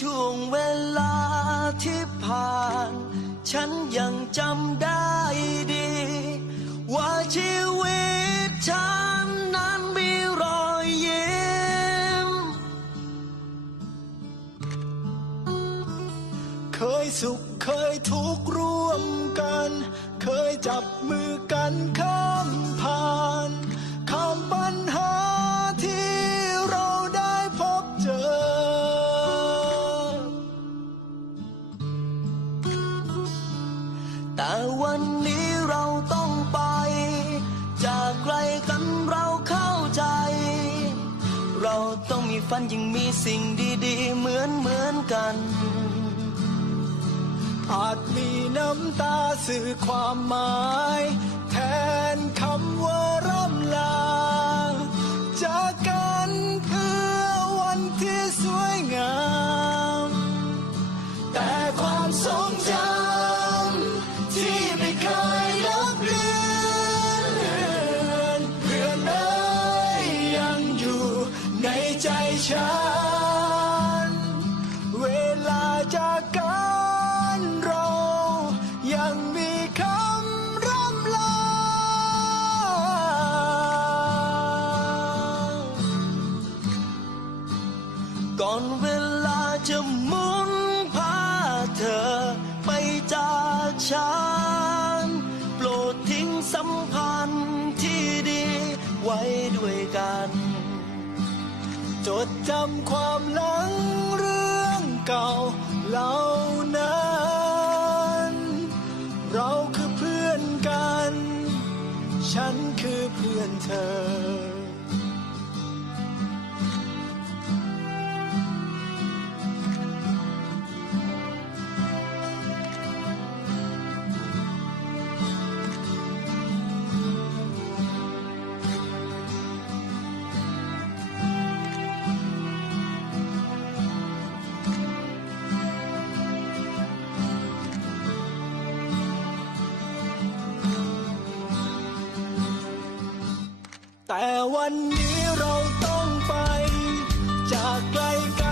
ช่วงเวลาที่ผ่านฉันยังจำได้ดีว่าชีวิตฉันนั้นมีรอยยิ้มเคยสุขเคยทุกข์ร่วมกันเคยจับมือกันข้ามผ่านปัญหาที่เราได้พบเจอแต่วันนี้เราต้องไปจากไกลกันเราเข้าใจเราต้องมีฝันยังมีสิ่งดีๆเหมือนกันอาจมีน้ำตาสื่อความหมายแทนคำว่าร่ำลาจากกันเพื่อวันที่สวยงามแต่ความทรงจำที่ไม่เคยลบเลือนเพื่อนเอ๋ยยังอยู่ในใจฉันเวลาจากกันเรายังมีคำร่ำลาก่อนเวลาจะหมุนพาเธอไปจากฉันโปรดทิ้งสัมพันธ์ที่ดีไว้ด้วยกันจดจำความหลังเรื่องเก่าเหล่านั้นเราคือเพื่อนกันฉันคือเพื่อนเธอแต่วันนี้เราต้องไปจากไกลกัน